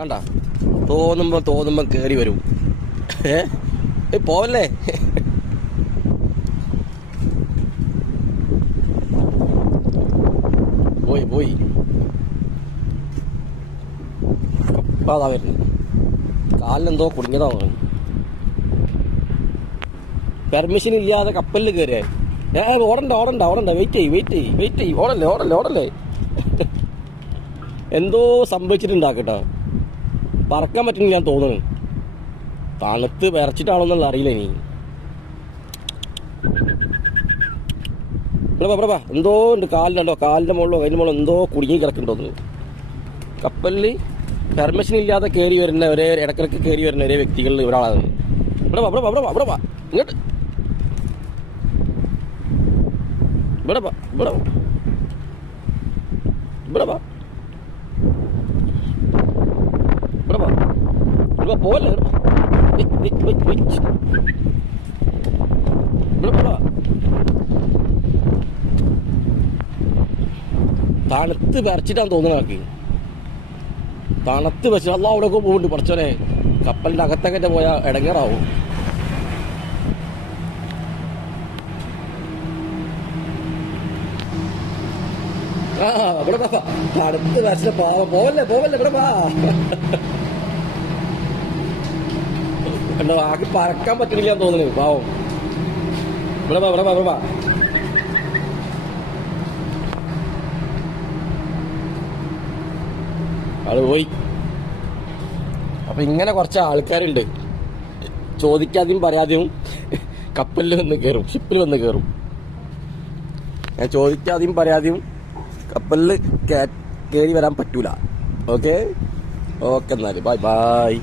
കണ്ട തോന്നുമ്പോ കേറി വരും. പോവല്ലേ? പോയി അതാ വരുന്നത്. കാലിലെന്തോ കുടുങ്ങിയതാ പറഞ്ഞു. പെർമിഷൻ ഇല്ലാതെ കപ്പലിൽ കയറിയ ഓടണ്ട വെയിറ്റ് ചെയ്യ് ഓടല്ലേ. എന്തോ സംഭവിച്ചിട്ടുണ്ടാക്കട്ടോ. പറക്കാൻ പറ്റുന്നില്ല ഞാൻ തോന്നുന്നു. തണുത്ത് വിറച്ചിട്ടാണോന്നുള്ള അറിയില്ല. ഇനി ഇവിടെ എന്തോ ഉണ്ട്. കാലിൻ്റെ മുകളിലോ അതിൻ്റെ മുകളിൽ എന്തോ കുടുങ്ങി കിടക്കുന്നുണ്ടോന്ന്. കപ്പലിൽ പെർമിഷൻ ഇല്ലാതെ കയറി വരുന്ന ഇടക്കിടക്ക് കയറി വരുന്ന ഒരേ വ്യക്തികളിൽ ഒരാളാണ്. ഇവിടെ വാ ഇങ്ങോട്ട്. പോലെ തണുത്ത് വരച്ചിട്ടാന്ന് തോന്നുന്നു. ആക്കി തണുത്ത് വെച്ച് അല്ല അവിടെയൊക്കെ പോകുന്നുണ്ട്. കുറച്ചോനെ കപ്പലിന്റെ അകത്തൊക്കെ പോയാൽ ഇടങ്ങേറാവും. ഇവിടെ തണുത്ത് വരച്ച പാവം പോവല്ലേ ഇവിടെ കണ്ടോ. ആക്കി പറക്കാൻ പറ്റുന്നില്ല തോന്നുന്നു പാവം. ഇവിടെ വാ ആള് പോയി. അപ്പൊ ഇങ്ങനെ കുറച്ച് ആൾക്കാരുണ്ട്. ചോദിക്കാതെയും പറയാതെയും കപ്പലിൽ വന്ന് കയറും, ഷിപ്പിൽ വന്ന് കയറും. ഞാൻ ചോദിക്കാതെയും പറയാതെയും കപ്പലിൽ കയറി വരാൻ പറ്റൂല. ഓക്കെ എന്നാല് ബൈ.